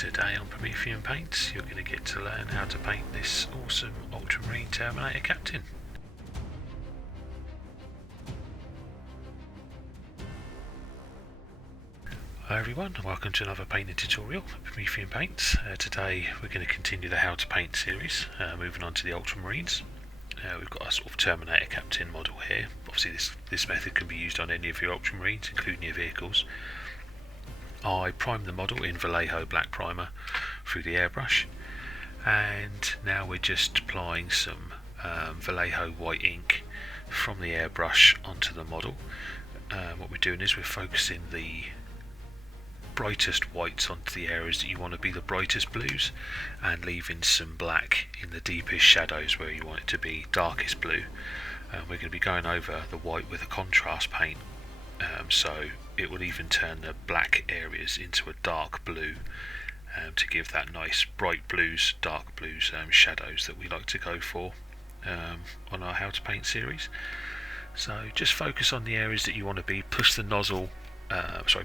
Today on Promethean Paints you're going to get to learn how to paint this awesome Ultramarine Terminator Captain. Hi everyone, and welcome to another painting tutorial at Promethean Paints. Today we're going to continue the How to Paint series, moving on to the Ultramarines. We've got a sort of Terminator Captain model here. Obviously this method can be used on any of your Ultramarines, including your vehicles. I primed the model in Vallejo black primer through the airbrush, and now we're just applying some Vallejo White Ink from the airbrush onto the model. What we're doing is we're focusing the brightest whites onto the areas that you want to be the brightest blues, and leaving some black in the deepest shadows where you want it to be darkest blue. We're going to be going over the white with a contrast paint, so it will even turn the black areas into a dark blue, to give that nice bright blues, dark blues shadows that we like to go for on our How to Paint series. So just focus on the areas that you want to be, push the nozzle,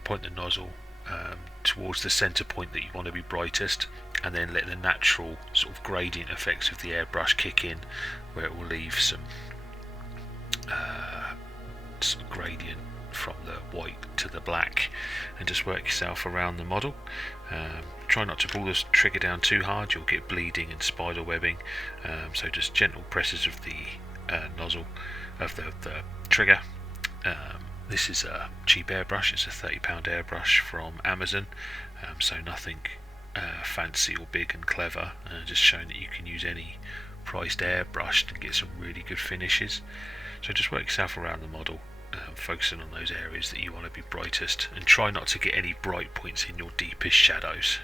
point the nozzle towards the center point that you want to be brightest, and then let the natural sort of gradient effects of the airbrush kick in, where it will leave some gradient from the white to the black, and just work yourself around the model. Try not to pull the trigger down too hard, you'll get bleeding and spider webbing, so just gentle presses of the nozzle of the trigger. This is a cheap airbrush, it's a £30 airbrush from Amazon, so nothing fancy or big and clever, just showing that you can use any priced airbrush to get some really good finishes. So just work yourself around the model, focusing on those areas that you want to be brightest, and try not to get any bright points in your deepest shadows.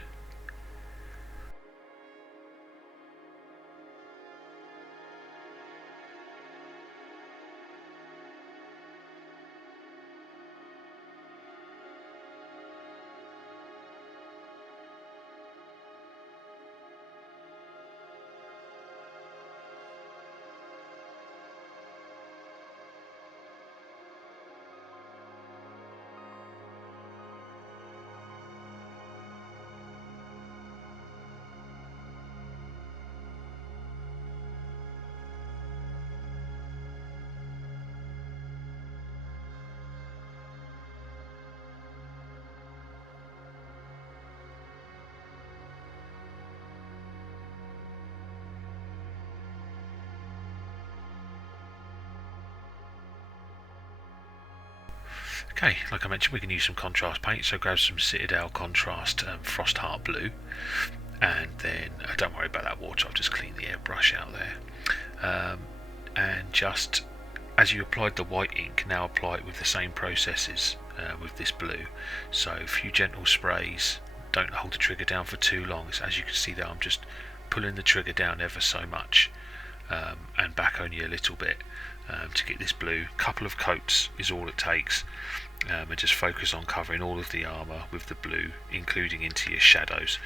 Okay, like I mentioned, we can use some contrast paint, so grab some Citadel contrast Frostheart blue, and then don't worry about that water, I've just cleaned the airbrush out there, and just as you applied the white ink, now apply it with the same processes with this blue. So a few gentle sprays, don't hold the trigger down for too long. So as you can see there, I'm just pulling the trigger down ever so much, and back only a little bit, to get this blue. Couple of coats is all it takes, and just focus on covering all of the armour with the blue, including into your shadows,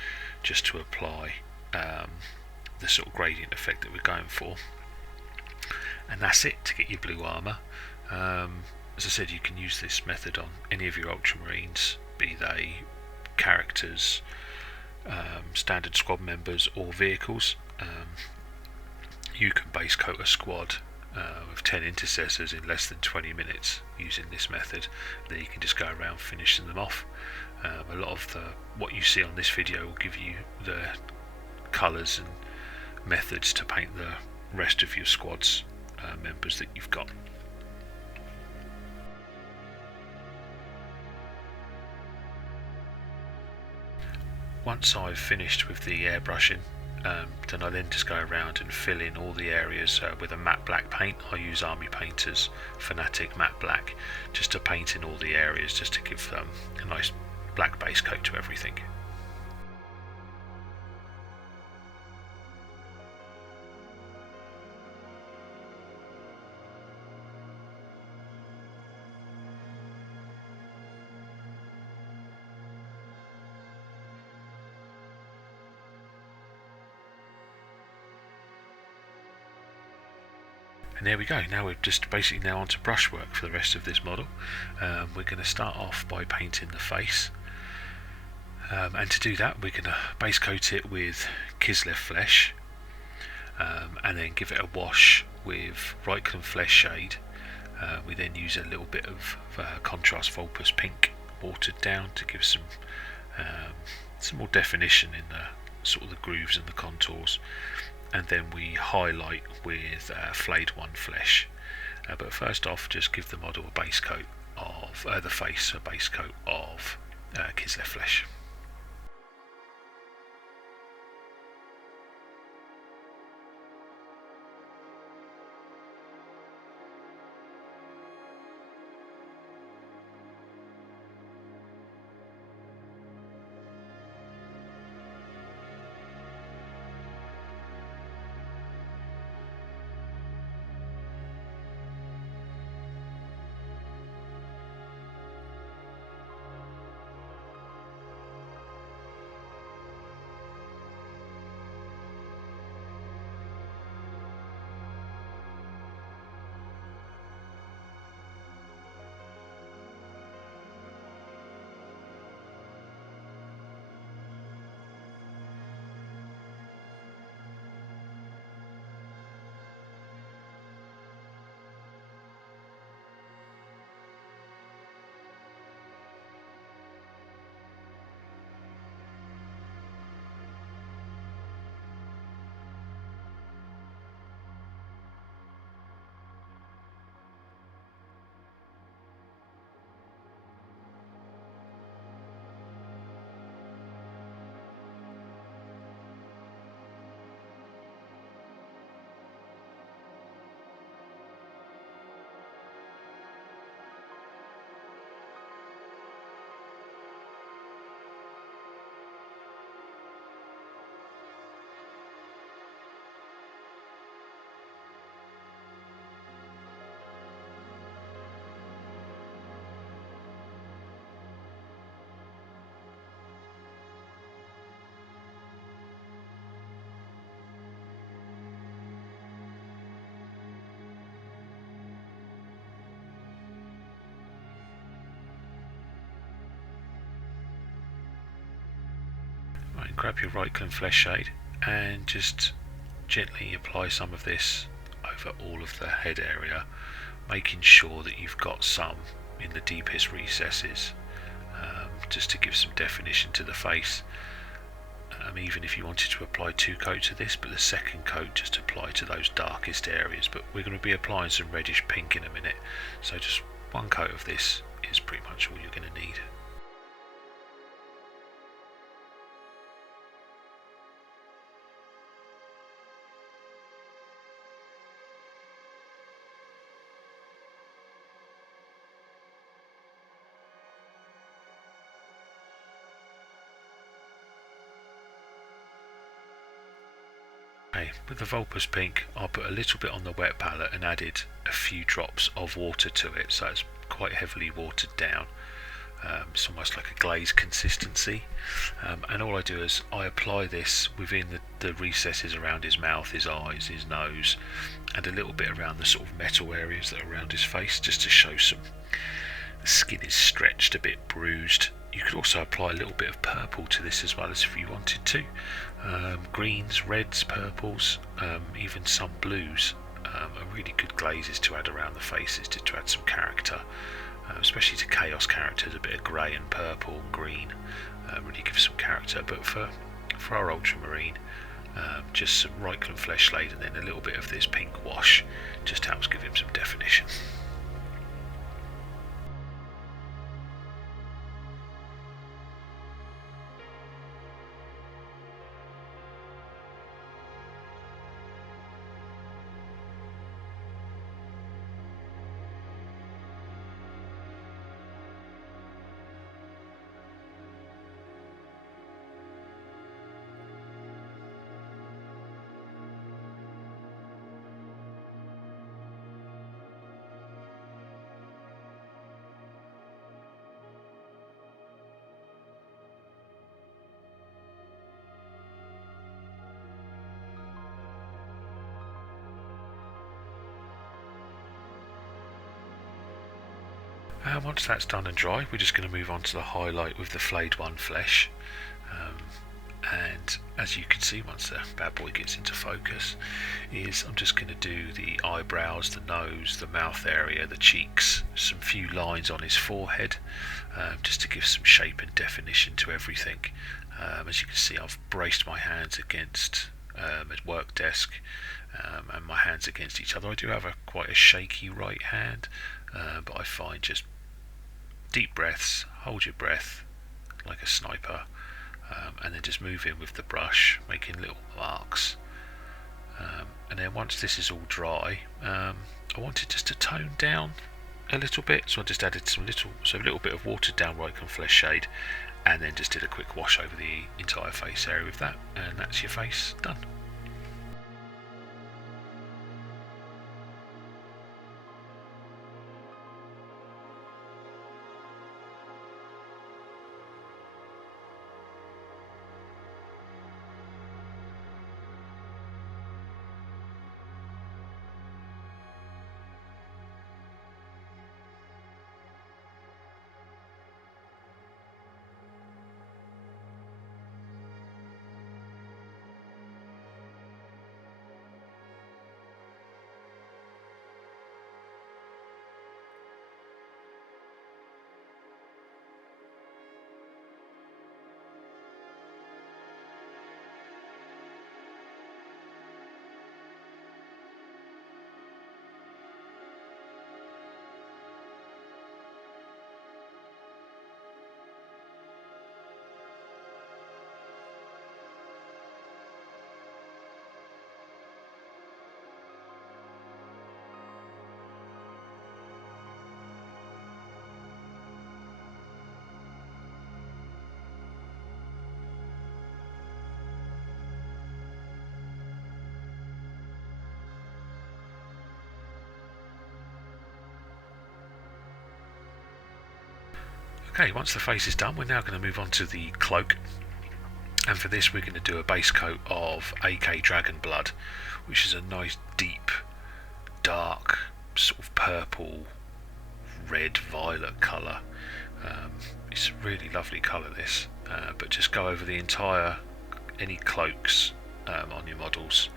just to apply the sort of gradient effect that we're going for. And that's it to get your blue armour. As I said, you can use this method on any of your Ultramarines, be they characters, standard squad members or vehicles. You can base coat a squad with 10 intercessors in less than 20 minutes using this method. Then you can just go around finishing them off. A lot of what you see on this video will give you the colours and methods to paint the rest of your squad's members that you've got. Once I've finished with the airbrushing, then I just go around and fill in all the areas with a matte black paint. I use Army Painter's Fanatic Matte Black just to paint in all the areas, just to give a nice black base coat to everything. And there we go, now we're just basically now onto brushwork for the rest of this model. We're going to start off by painting the face. And to do that, we're going to base coat it with Kislev flesh, and then give it a wash with Reikland flesh shade. We then use a little bit of contrast Vulpus pink watered down to give some more definition in the sort of the grooves and the contours, and then we highlight with Flayed flesh. But first off, just give the model a base coat of the face a base coat of Kislev flesh. Right, grab your Reikland flesh shade and just gently apply some of this over all of the head area, making sure that you've got some in the deepest recesses, just to give some definition to the face. Even if you wanted to apply 2 coats of this, but the second coat just apply to those darkest areas. But we're going to be applying some reddish pink in a minute, so just 1 coat of this is pretty much all you're going to need. With the Vulpus pink, I put a little bit on the wet palette and added a few drops of water to it, so it's quite heavily watered down. It's almost like a glaze consistency, and all I do is I apply this within the recesses around his mouth, his eyes, his nose, and a little bit around the sort of metal areas that are around his face, just to show the skin is stretched, a bit bruised. You could also apply a little bit of purple to this as well, as if you wanted to. Greens, reds, purples, even some blues are really good glazes to add around the faces to add some character, especially to chaos characters. A bit of grey and purple and green really gives some character. But for our Ultramarine, just some Reikland flesh shade and then a little bit of this pink wash just helps give him some definition. Once that's done and dry, we're just going to move on to the highlight with the Flayed flesh. And as you can see, once the bad boy gets into focus, I'm just going to do the eyebrows, the nose, the mouth area, the cheeks, some few lines on his forehead, just to give some shape and definition to everything. As you can see, I've braced my hands against a work desk, and my hands against each other. I do have quite a shaky right hand, but I find just deep breaths, hold your breath like a sniper, and then just move in with the brush, making little marks. And then once this is all dry, I wanted just to tone down a little bit, so I just added a little bit of watered down Right Flesh shade, and then just did a quick wash over the entire face area with that, and that's your face done. Okay, once the face is done, we're now going to move on to the cloak, and for this we're going to do a base coat of AK Dragon Blood, which is a nice deep dark sort of purple red violet colour. It's a really lovely colour this, but just go over the entire, any cloaks on your models,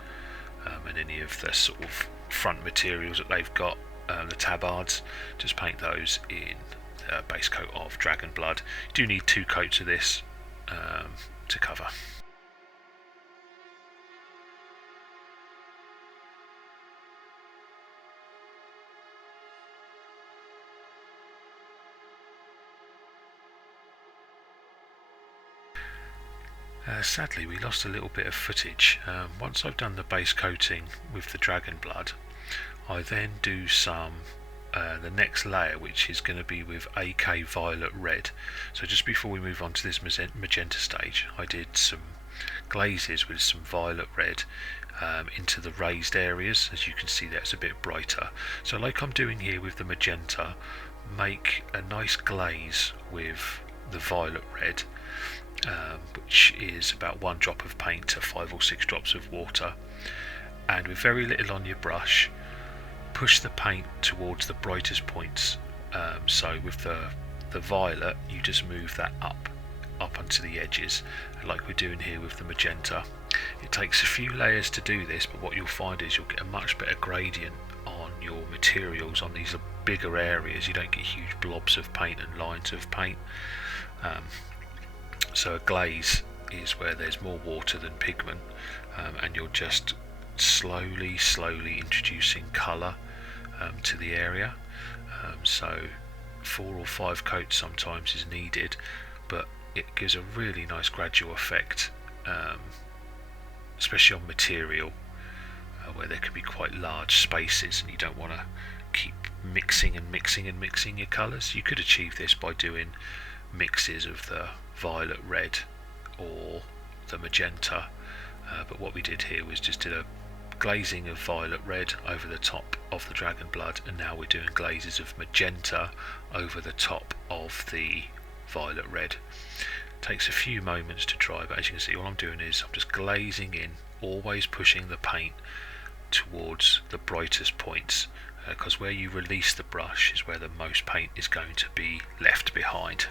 and any of the sort of front materials that they've got, the tabards, just paint those in base coat of Dragon Blood. You do need 2 coats of this to cover. Sadly, we lost a little bit of footage. Once I've done the base coating with the Dragon Blood, I then do some the next layer, which is going to be with AK Violet Red. So just before we move on to this magenta stage, I did some glazes with some violet red into the raised areas. As you can see, that's a bit brighter. So like I'm doing here with the magenta, make a nice glaze with the violet red, which is about 1 drop of paint to 5 or 6 drops of water, and with very little on your brush, push the paint towards the brightest points. So with the violet, you just move that up onto the edges, like we're doing here with the magenta. It takes a few layers to do this, but what you'll find is you'll get a much better gradient on your materials. On these bigger areas, you don't get huge blobs of paint and lines of paint. So a glaze is where there's more water than pigment, and you're just slowly introducing colour to the area. So 4 or 5 coats sometimes is needed, but it gives a really nice gradual effect, especially on material where there can be quite large spaces and you don't want to keep mixing your colours. You could achieve this by doing mixes of the violet red or the magenta, but what we did here was just did a glazing of violet red over the top of the Dragon Blood, and now we're doing glazes of magenta over the top of the violet red. Takes a few moments to dry, but as you can see, all I'm doing is I'm just glazing in, always pushing the paint towards the brightest points, because where you release the brush is where the most paint is going to be left behind.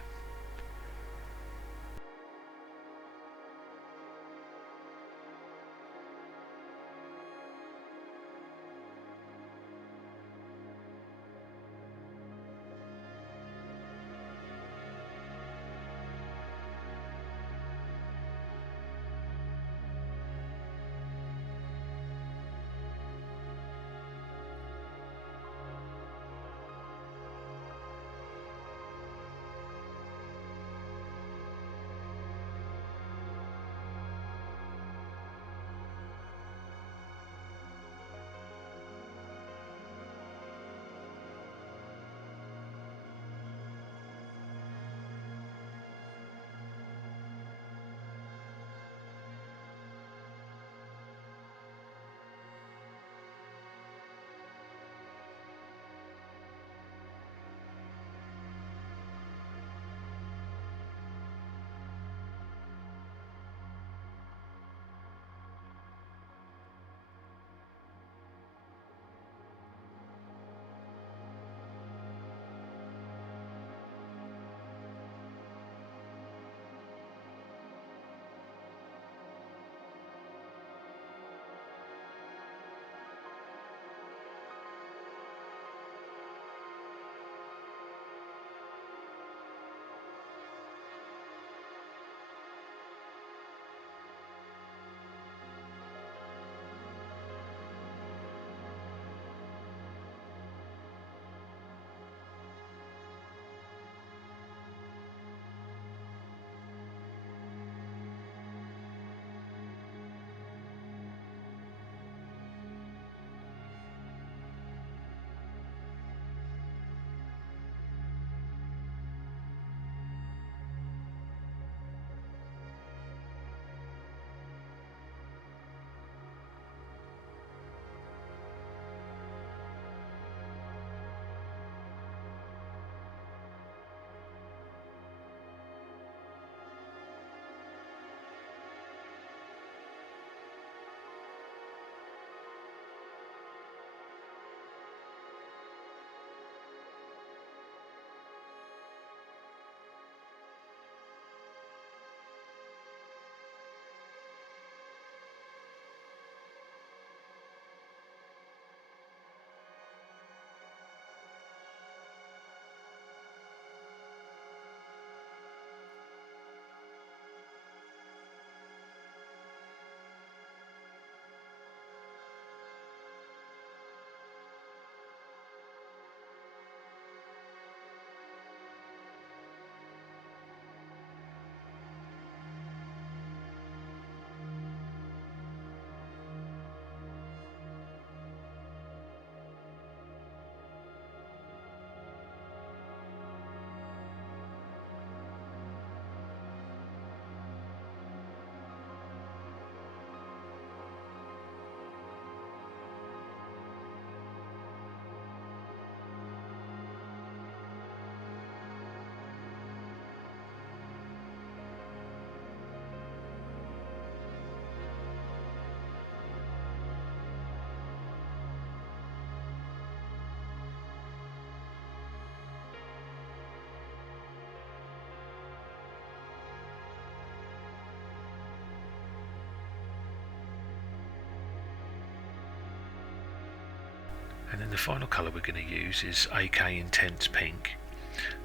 And then the final colour we're going to use is AK Intense Pink.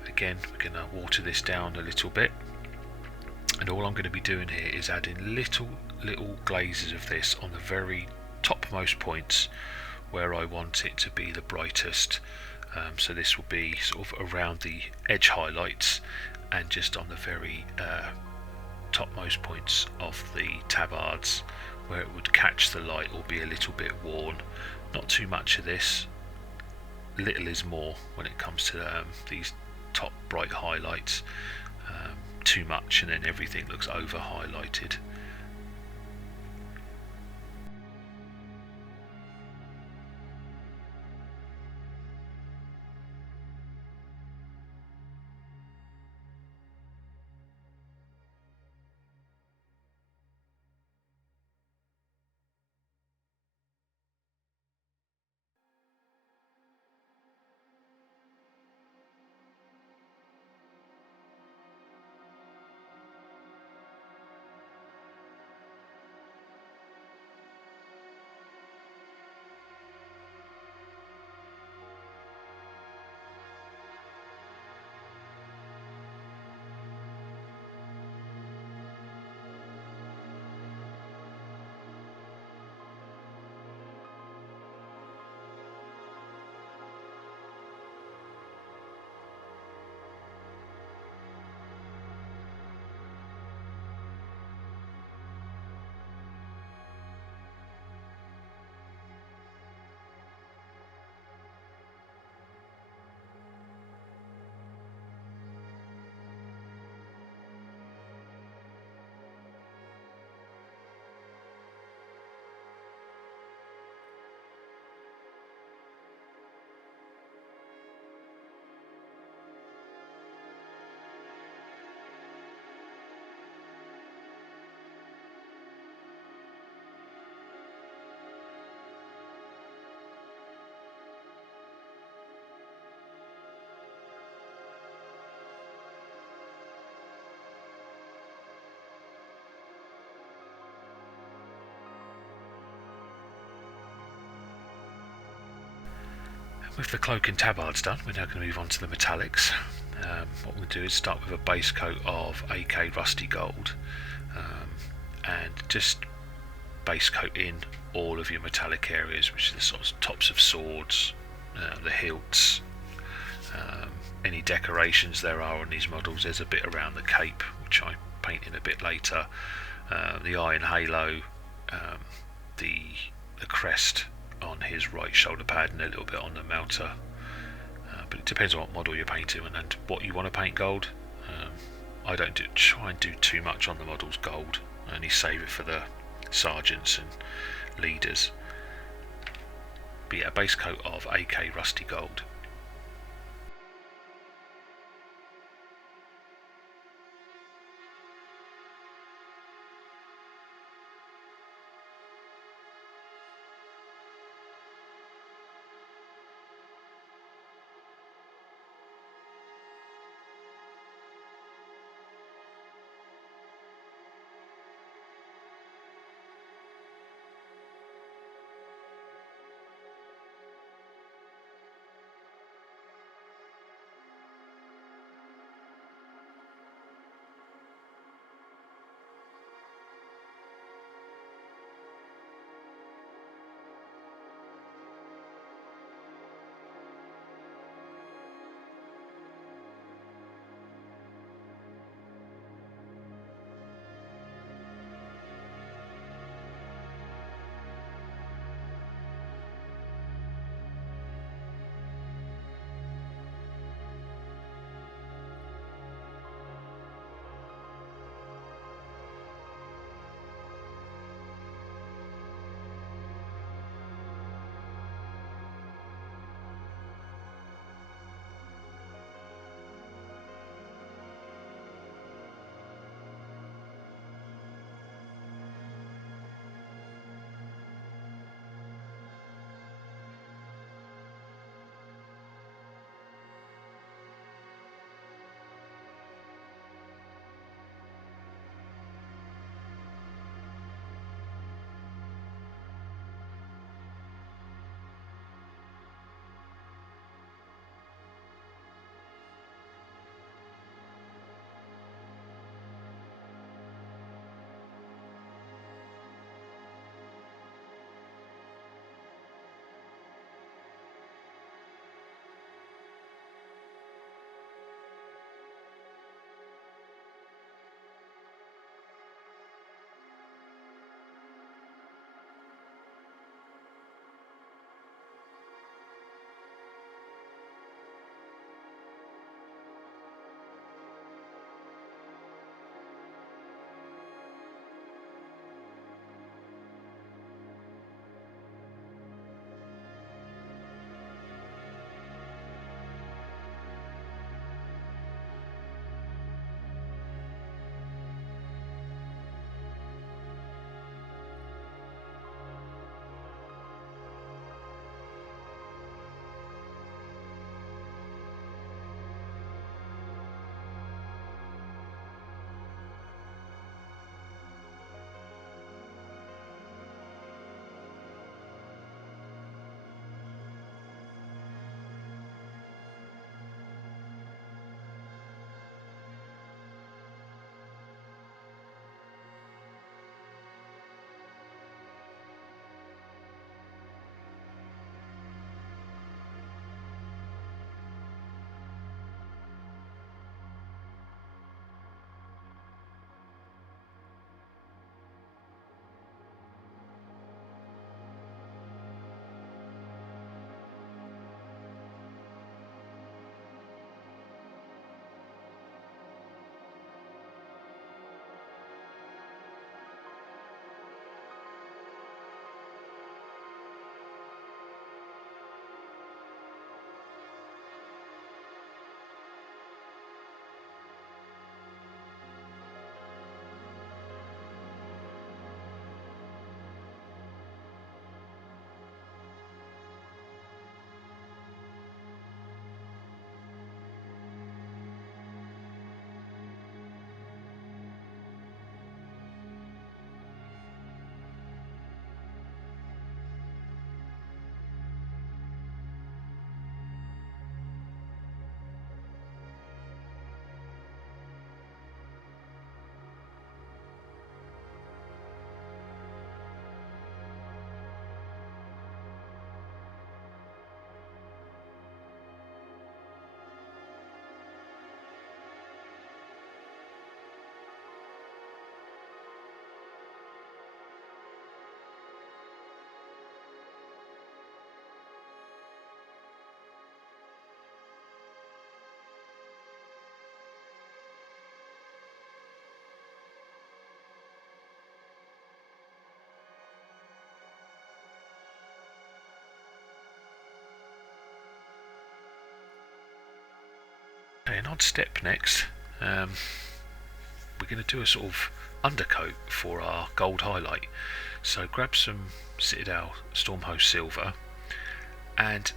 Again, we're going to water this down a little bit, and all I'm going to be doing here is adding little glazes of this on the very topmost points where I want it to be the brightest. So this will be sort of around the edge highlights and just on the very topmost points of the tabards where it would catch the light or be a little bit worn. Not too much of this, little is more when it comes to these top bright highlights. Too much and then everything looks over highlighted. With the cloak and tabards done, we're now going to move on to the metallics. What we'll do is start with a base coat of AK Rusty Gold, and just base coat in all of your metallic areas, which are the sort of tops of swords, the hilts, any decorations there are on these models. There's a bit around the cape, which I paint in a bit later, the iron halo, the crest on his right shoulder pad, and a little bit on the melter, but it depends on what model you're painting and what you want to paint gold. I don't try and do too much on the models gold. I only save it for the sergeants and leaders. But yeah, a base coat of AK Rusty Gold. Okay, an odd step next. We're going to do a sort of undercoat for our gold highlight. So grab some Citadel Stormhost silver and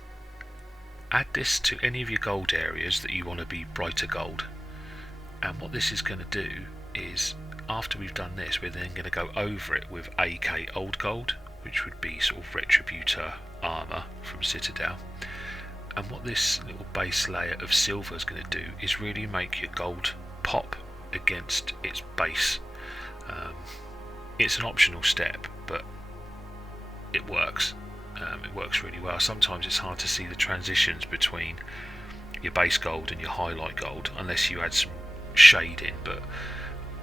add this to any of your gold areas that you want to be brighter gold. And what this is going to do is, after we've done this, we're then going to go over it with AK Old Gold, which would be sort of Retributor armour from Citadel. And what this little base layer of silver is going to do is really make your gold pop against its base. It's an optional step, but it works. It works really well. Sometimes it's hard to see the transitions between your base gold and your highlight gold unless you add some shade in, but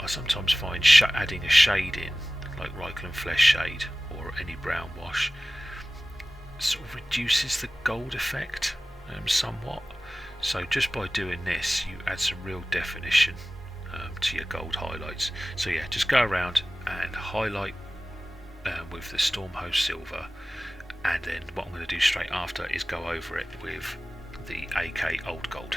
I sometimes find adding a shade in, like Reichland Flesh shade or any brown wash, sort of reduces the gold effect somewhat. So just by doing this, you add some real definition to your gold highlights. So yeah, just go around and highlight with the Stormhost silver, and then what I'm going to do straight after is go over it with the AK Old Gold.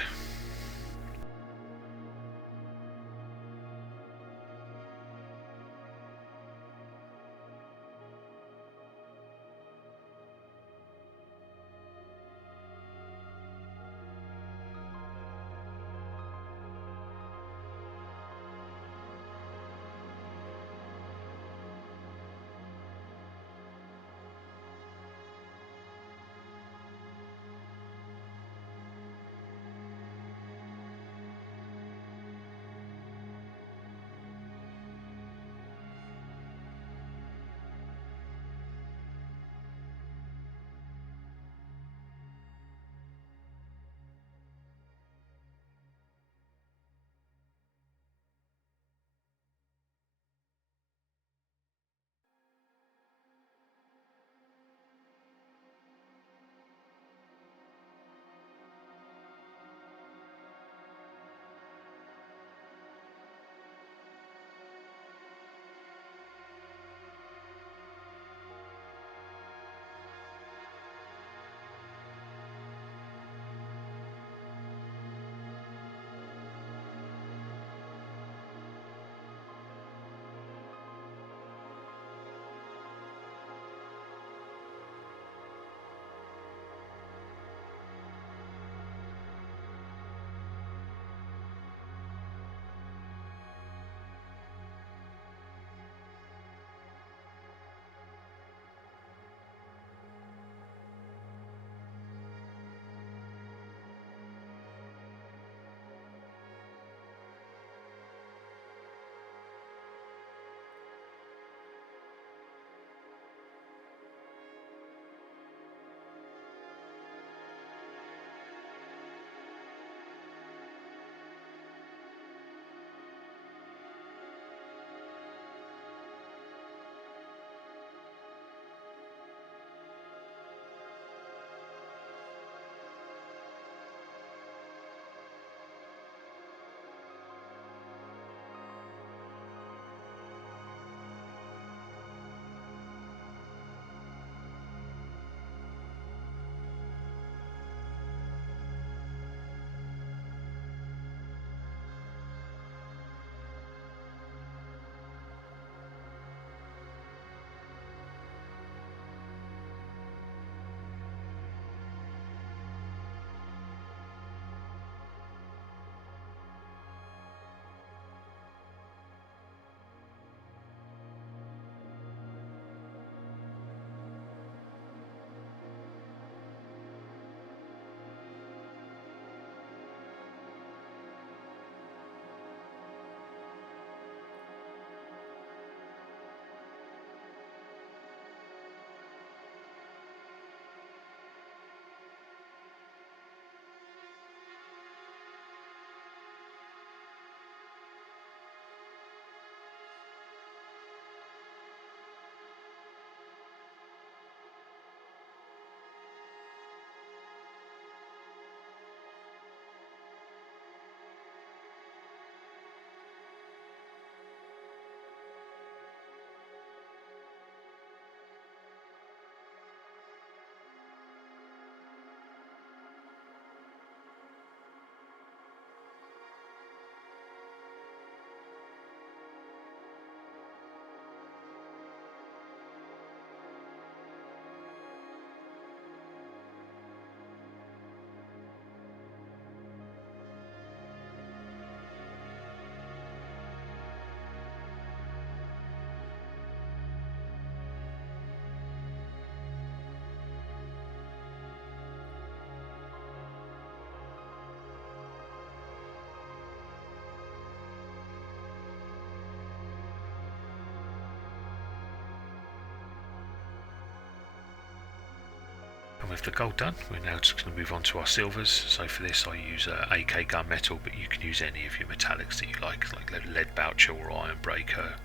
And with the gold done, we're now just going to move on to our silvers. So for this I use AK gunmetal, but you can use any of your metallics that you like lead boucher or iron breaker,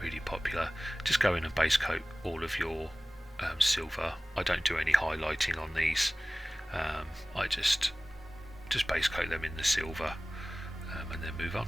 really popular. Just go in and base coat all of your silver. I don't do any highlighting on these. I just base coat them in the silver and then move on.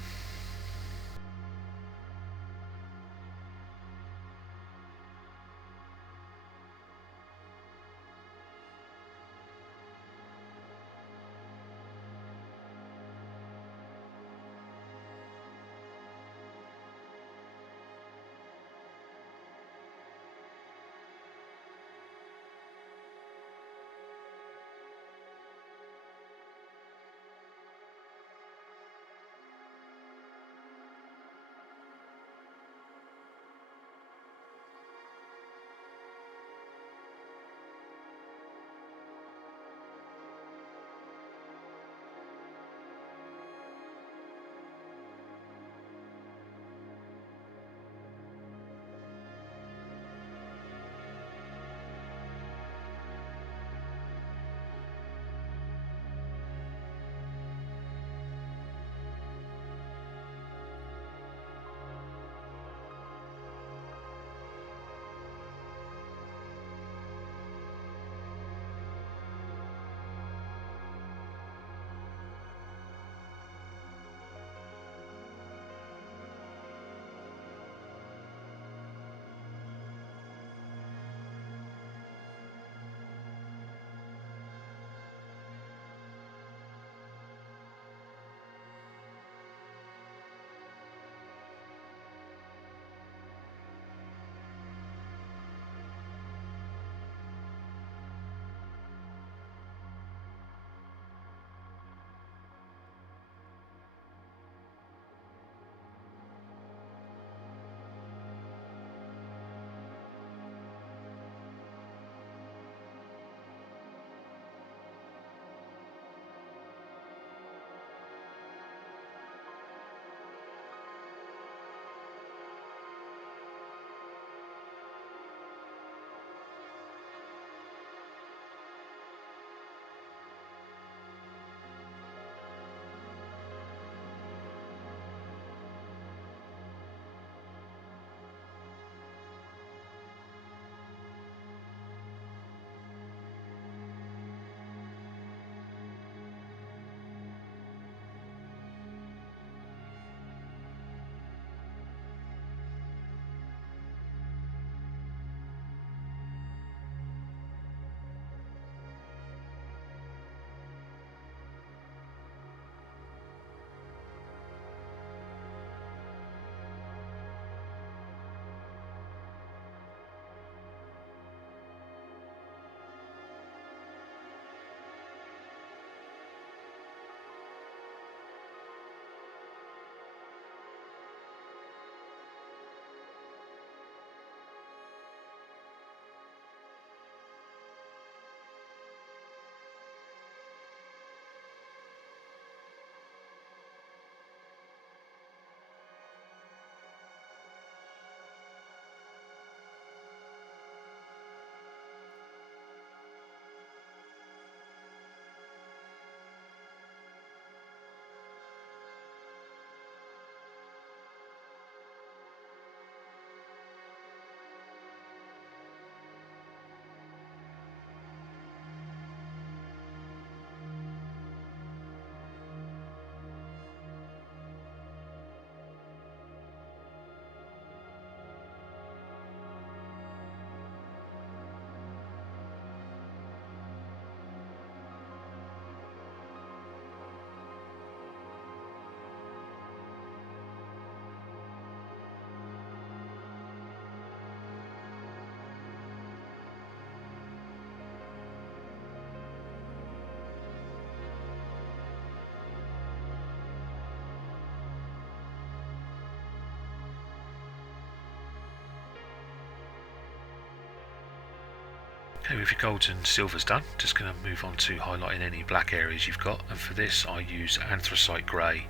Okay, with your golds and silvers done, just going to move on to highlighting any black areas you've got, and for this I use anthracite grey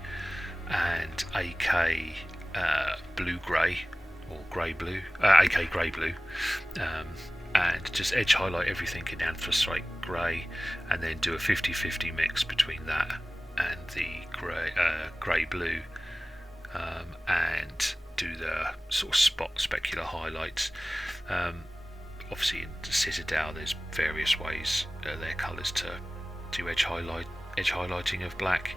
and AK blue grey, or grey blue, AK grey blue, and just edge highlight everything in anthracite grey, and then do a 50-50 mix between that and the grey blue, and do the sort of spot specular highlights. Obviously in the Citadel there's various ways, their colours, to do edge highlighting of black,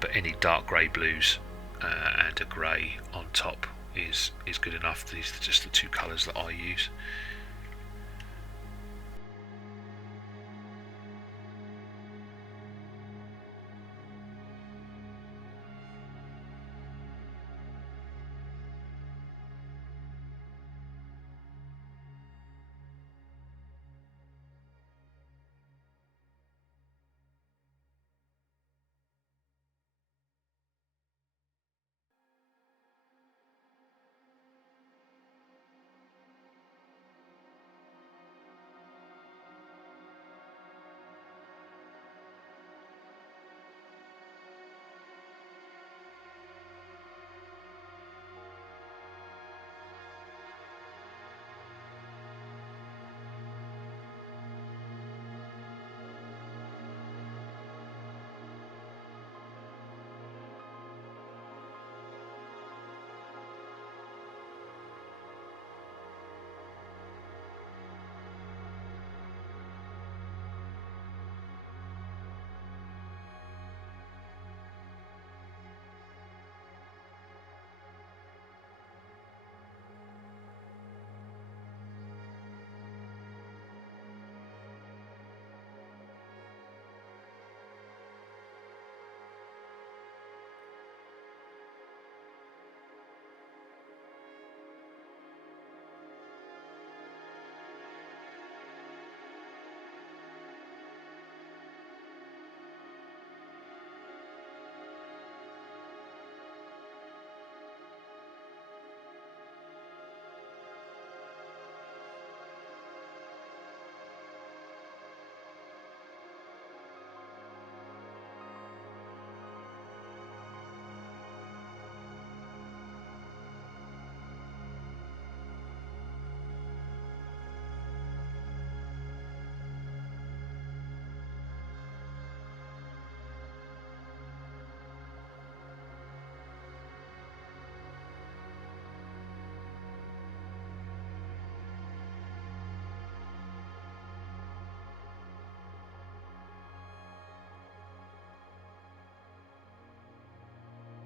but any dark grey blues and a grey on top is good enough. These are just the two colours that I use.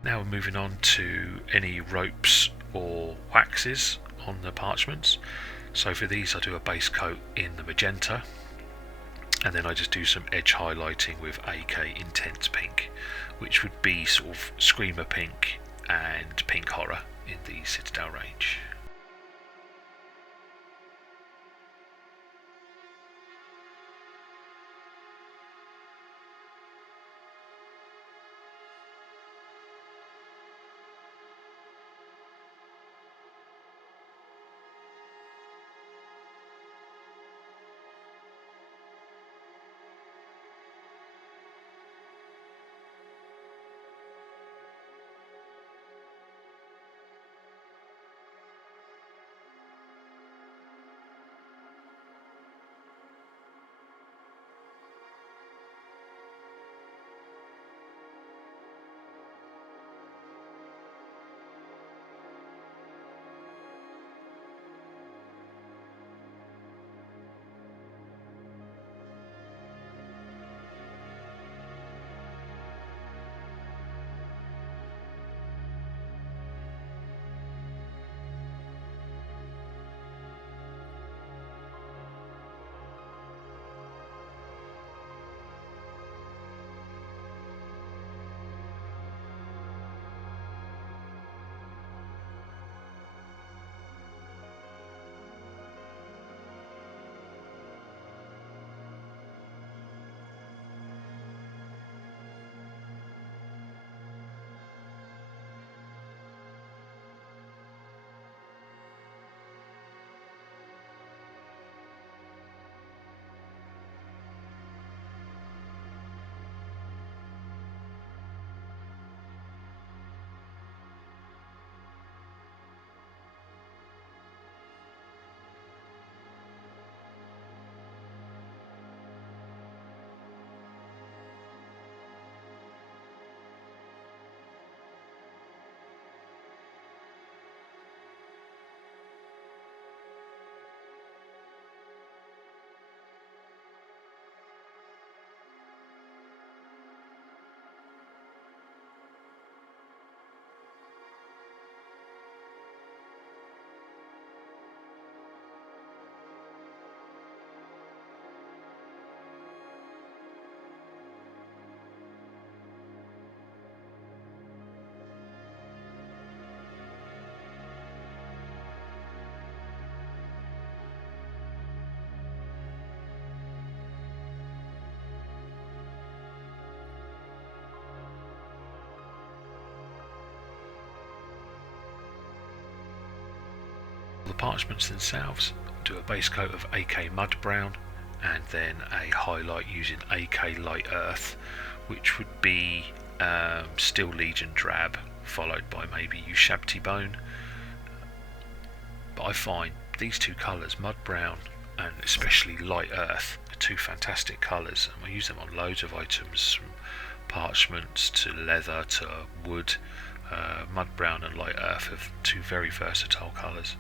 Now we're moving on to any ropes or waxes on the parchments. So for these I do a base coat in the magenta, and then I just do some edge highlighting with AK Intense Pink, which would be sort of Screamer Pink and Pink Horror in the Citadel range. the parchments themselves, do a base coat of AK Mud Brown, and then a highlight using AK Light Earth, which would be Steel Legion Drab, followed by maybe Ushabti Bone. But I find these two colours, Mud Brown and especially Light Earth, are two fantastic colours, and I use them on loads of items, from parchments to leather to wood. Mud Brown and Light Earth are two very versatile colours.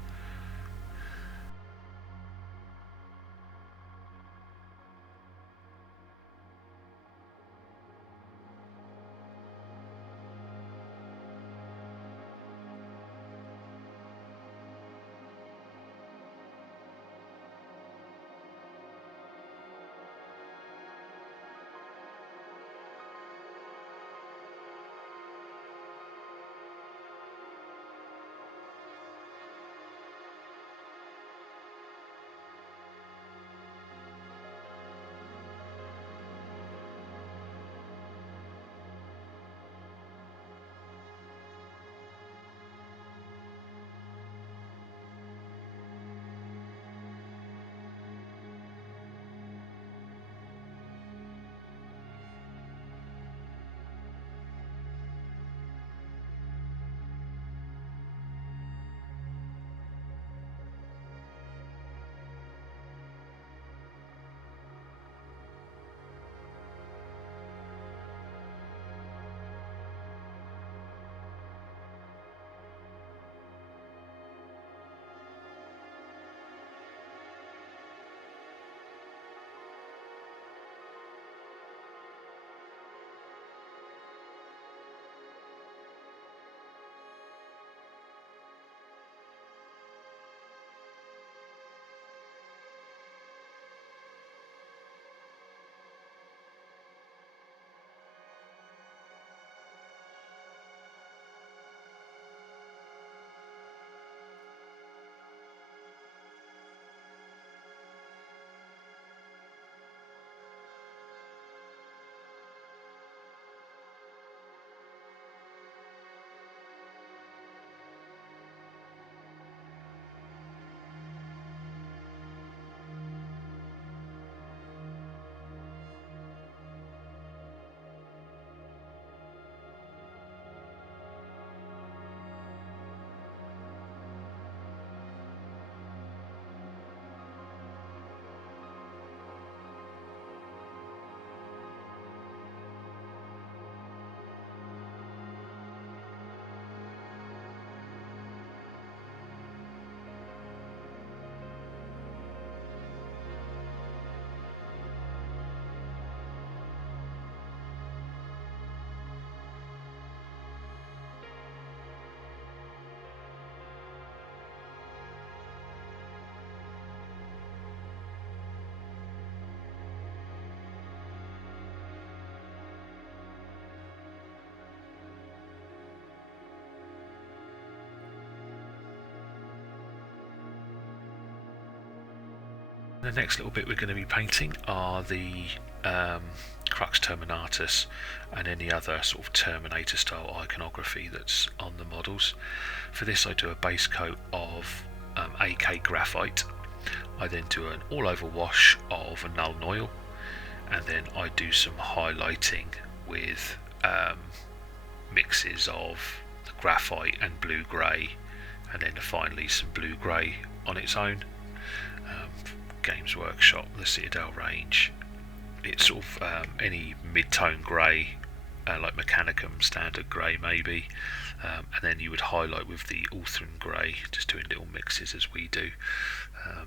The next little bit we're going to be painting are the Crux Terminatus and any other sort of Terminator style iconography that's on the models. For this I do a base coat of AK Graphite. I then do an all over wash of Nuln Oil, and then I do some highlighting with mixes of the graphite and blue grey, and then finally some blue grey on its own. Games Workshop, the Citadel range, it's sort of any mid-tone grey, like Mechanicum standard grey maybe, and then you would highlight with the Ultramarine grey, just doing little mixes as we do.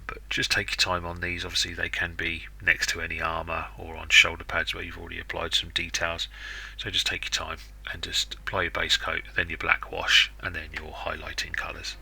But just take your time on these. Obviously they can be next to any armour or on shoulder pads where you've already applied some details, so just take your time and just apply your base coat, then your black wash, and then your highlighting colours.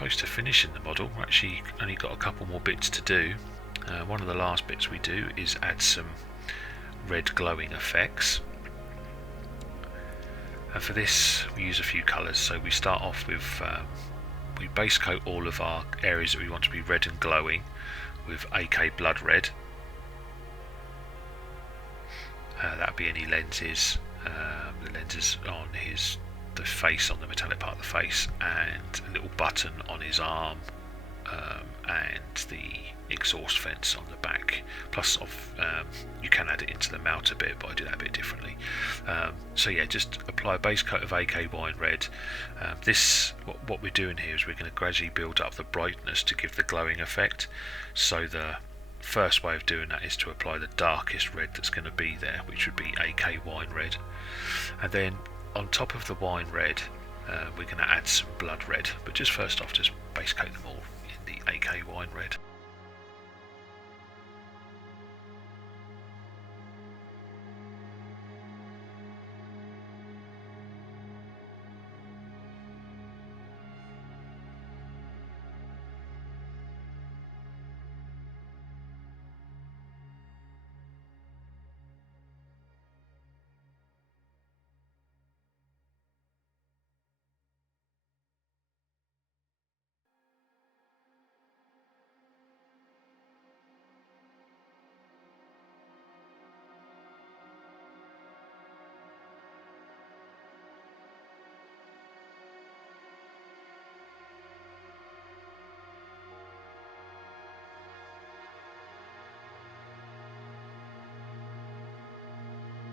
close to finishing the model. We're actually only got a couple more bits to do. One of the last bits we do is add some red glowing effects. And for this we use a few colours. So we start off with, we base coat all of our areas that we want to be red and glowing with AK Blood Red. That'd be any lenses, the lenses on the face, on the metallic part of the face, and a little button on his arm, and the exhaust fence on the back. Plus, you can add it into the mount a bit, but I do that a bit differently. So yeah, just apply a base coat of AK Wine Red. What we're doing here is we're going to gradually build up the brightness to give the glowing effect. So the first way of doing that is to apply the darkest red that's going to be there, which would be AK Wine Red, and then on top of the wine red we're going to add some blood red, but just first off just base coat them all in the AK Wine Red.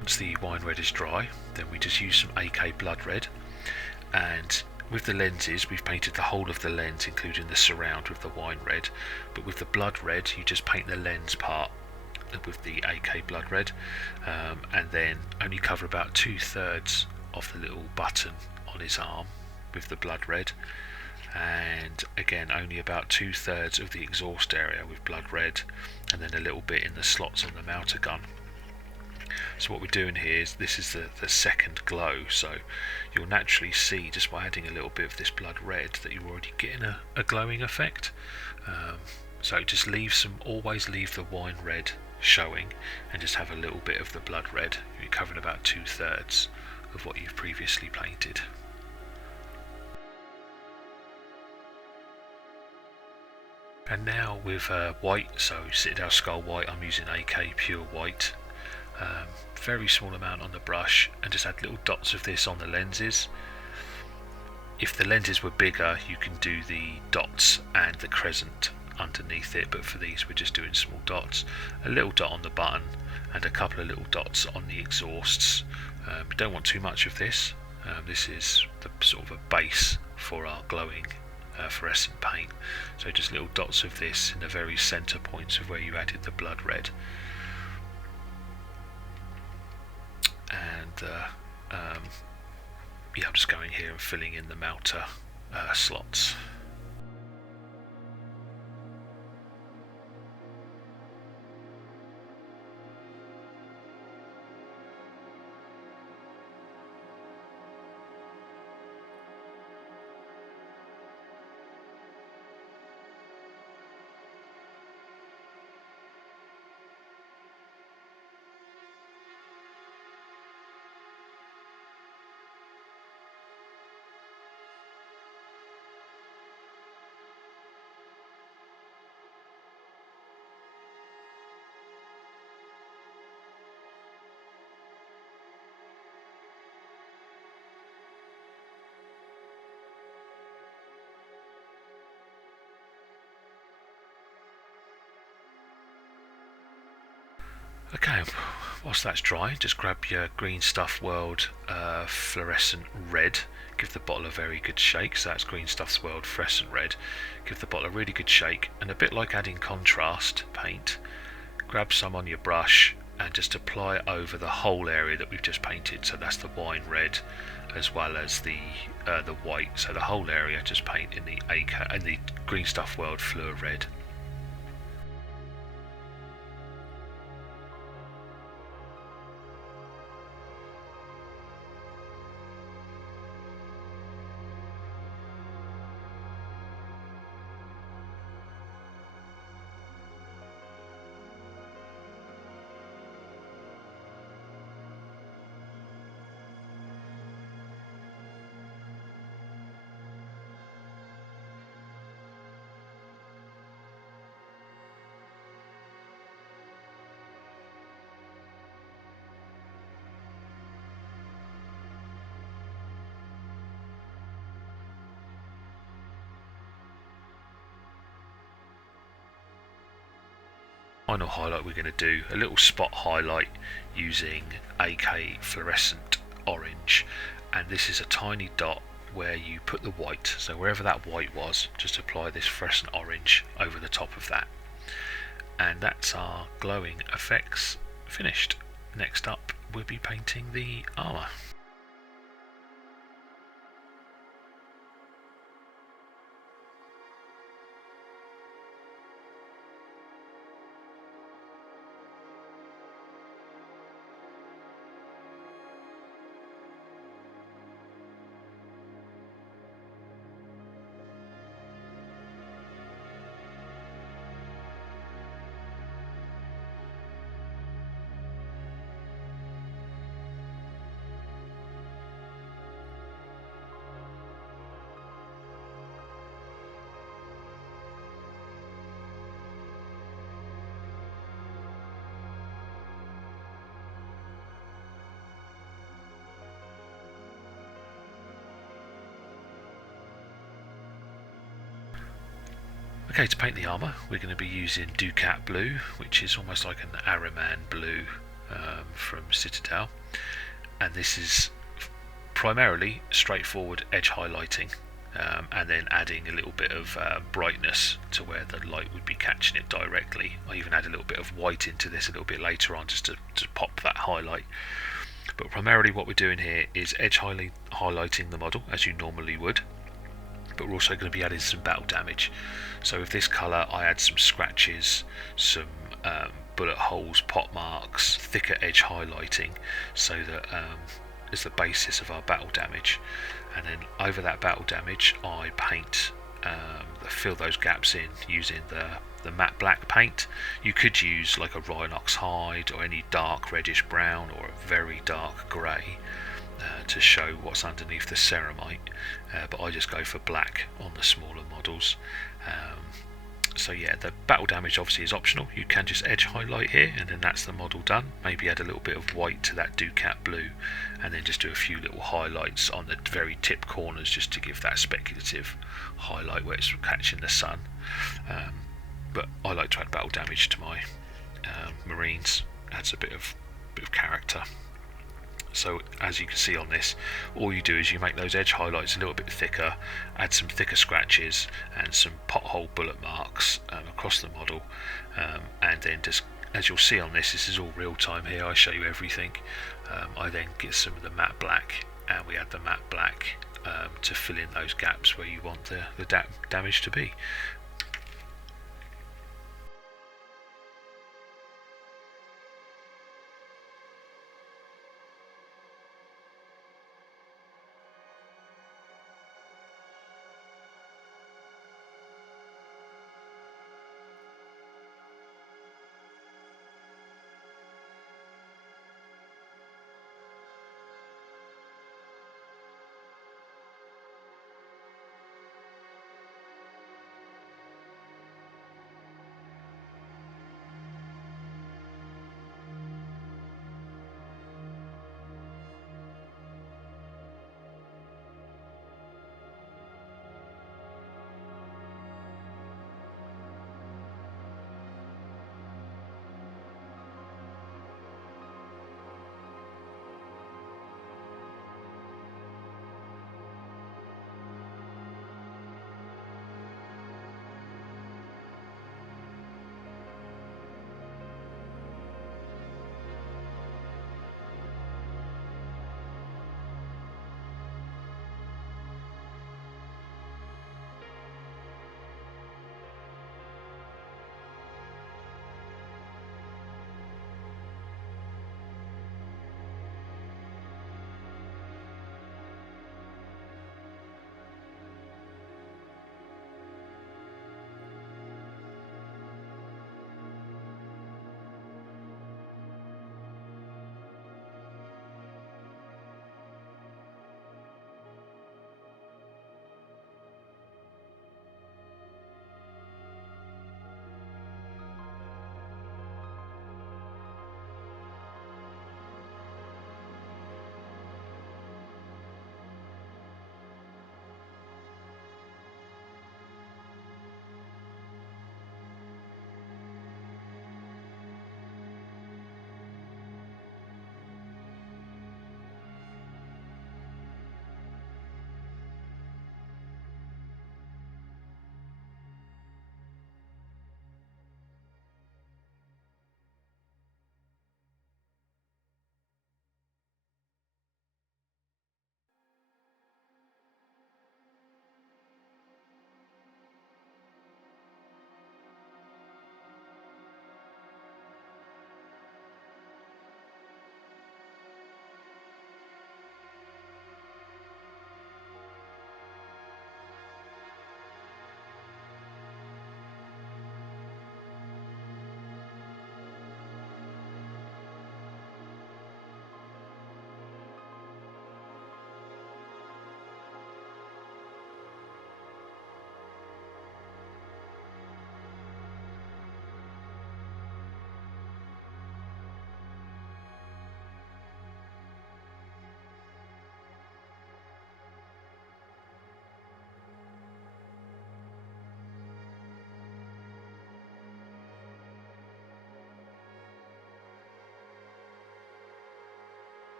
Once the wine red is dry, then we just use some AK Blood Red, and with the lenses we've painted the whole of the lens including the surround with the wine red, but with the blood red you just paint the lens part with the AK Blood Red, and then only cover about 2/3 of the little button on his arm with the blood red, and again only about 2/3 of the exhaust area with blood red, and then a little bit in the slots on the mounter gun. So what we're doing here is this is the second glow, so you'll naturally see just by adding a little bit of this blood red that you're already getting a glowing effect. So just always leave the wine red showing and just have a little bit of the blood red. You're covering about 2/3 of what you've previously painted. And now with white, so Citadel Skull White, I'm using AK Pure White. Very small amount on the brush, and just add little dots of this on the lenses. If the lenses were bigger you can do the dots and the crescent underneath it, but for these we're just doing small dots. A little dot on the button and a couple of little dots on the exhausts. We don't want too much of this. This is the sort of a base for our glowing fluorescent paint, so just little dots of this in the very centre points of where you added the blood red. And yeah, I'm just going here and filling in the mounter slots. Okay, whilst that's dry, just grab your Green Stuff World Fluorescent Red, give the bottle a very good shake. So that's Green Stuff World Fluorescent Red. Give the bottle a really good shake, and a bit like adding contrast paint, grab some on your brush and just apply it over the whole area that we've just painted. So that's the wine red as well as the white. So the whole area just paint in the Green Stuff World Fluor Red. Final highlight we're going to do a little spot highlight using AK Fluorescent Orange, and this is a tiny dot where you put the white, so wherever that white was, just apply this fluorescent orange over the top of that, and that's our glowing effects finished. Next up we'll be painting the armour. Okay, to paint the armour we're going to be using Ducat Blue, which is almost like an Ahriman blue from Citadel, and this is primarily straightforward edge highlighting, and then adding a little bit of brightness to where the light would be catching it directly. I even add a little bit of white into this a little bit later on just to pop that highlight. But primarily what we're doing here is edge highlighting the model as you normally would, but we're also going to be adding some battle damage. So with this colour I add some scratches, some bullet holes, pot marks, thicker edge highlighting, so that is the basis of our battle damage. And then over that battle damage I paint, fill those gaps in using the matte black paint. You could use like a Rhinox hide or any dark reddish brown or a very dark grey to show what's underneath the ceramite, but I just go for black on the smaller models. So yeah, the battle damage obviously is optional. You can just edge highlight here and then that's the model done. Maybe add a little bit of white to that Ducat Blue and then just do a few little highlights on the very tip corners just to give that speculative highlight where it's catching the sun. But I like to add battle damage to my Marines. Adds a bit of character. So as you can see on this, all you do is you make those edge highlights a little bit thicker, add some thicker scratches and some pothole bullet marks across the model, and then just, as you'll see on this is all real time here, I show you everything. I then get some of the matte black and we add the matte black to fill in those gaps where you want the damage to be.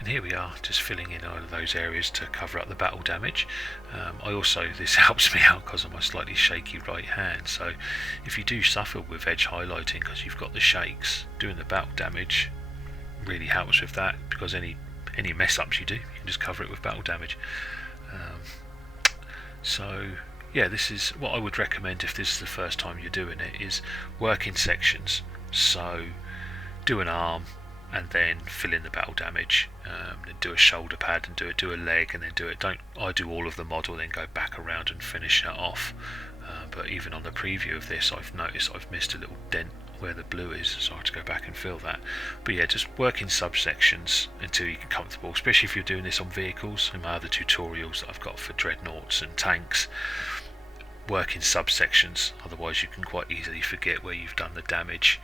And here we are, just filling in all of those areas to cover up the battle damage. This helps me out because of my slightly shaky right hand, so if you do suffer with edge highlighting because you've got the shakes, doing the battle damage really helps with that, because any mess ups you do, you can just cover it with battle damage. So yeah, this is what I would recommend if this is the first time you're doing it, is work in sections. So do an arm and then fill in the battle damage, then do a shoulder pad and do a leg, and then I do all of the model, then go back around and finish it off. But even on the preview of this, I've noticed I've missed a little dent where the blue is, so I have to go back and fill that. But yeah, just work in subsections until you get comfortable, especially if you're doing this on vehicles. In my other tutorials that I've got for dreadnoughts and tanks, work in subsections, otherwise you can quite easily forget where you've done the damage.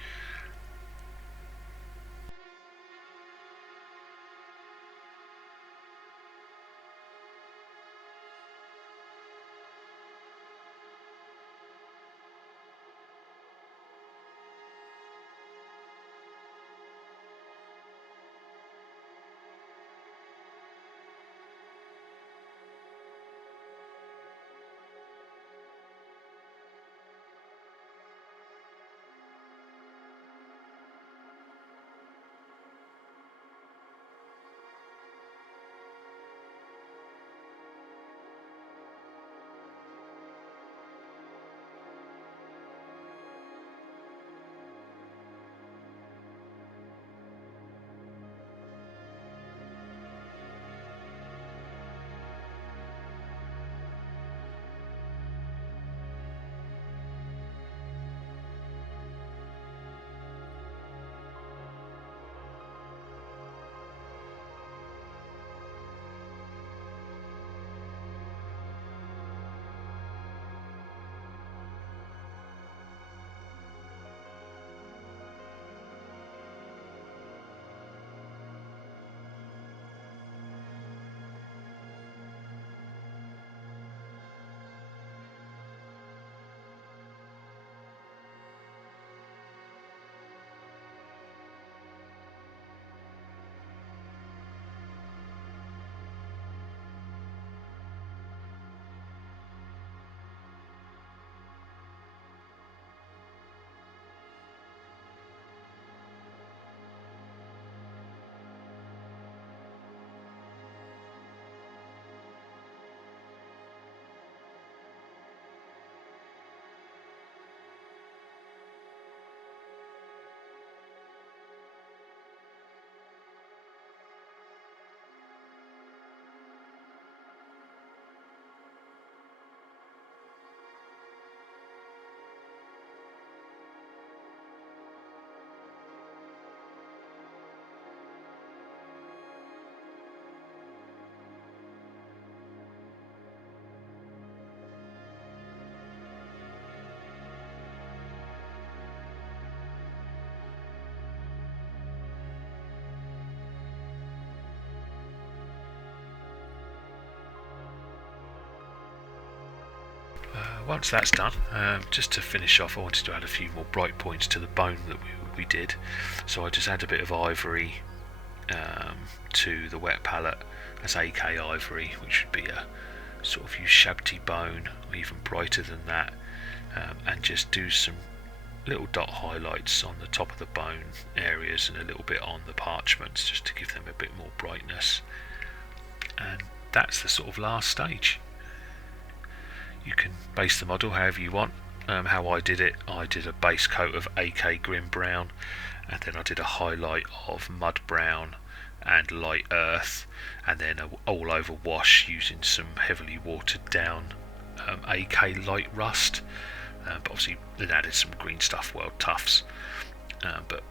Once that's done, just to finish off, I wanted to add a few more bright points to the bone that we did. So I just add a bit of ivory to the wet palette as AK ivory, which would be a sort of Ushabti bone, or even brighter than that, and just do some little dot highlights on the top of the bone areas and a little bit on the parchments, just to give them a bit more brightness. And that's the sort of last stage. You can base the model however you want. How I did it, I did a base coat of AK Grim Brown, and then I did a highlight of Mud Brown and Light Earth, and then an all over wash using some heavily watered down AK Light Rust, but obviously then added some green stuff, World Tufts. But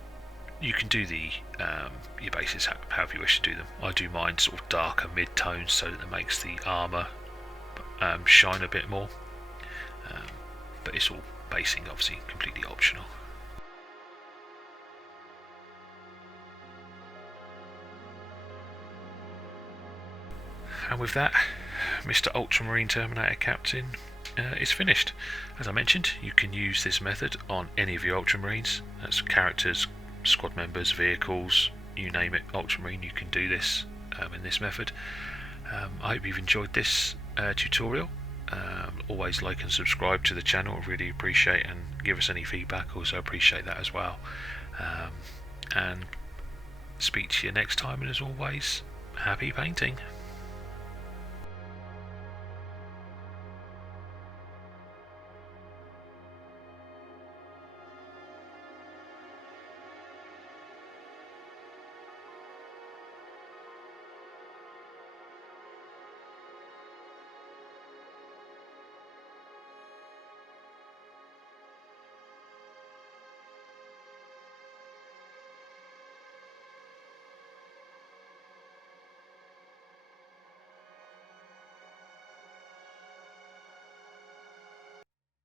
you can do your bases however you wish to do them. I do mine sort of darker mid-tones so that it makes the armour shine a bit more, but it's all basing, obviously completely optional. And with that, Mr. Ultramarine Terminator Captain is finished. As I mentioned, you can use this method on any of your Ultramarines. That's characters, squad members, vehicles, you name it, Ultramarine, you can do this in this method. I hope you've enjoyed this tutorial. Always like and subscribe to the channel, really appreciate, and give us any feedback, also appreciate that as well. And speak to you next time, and as always, happy painting.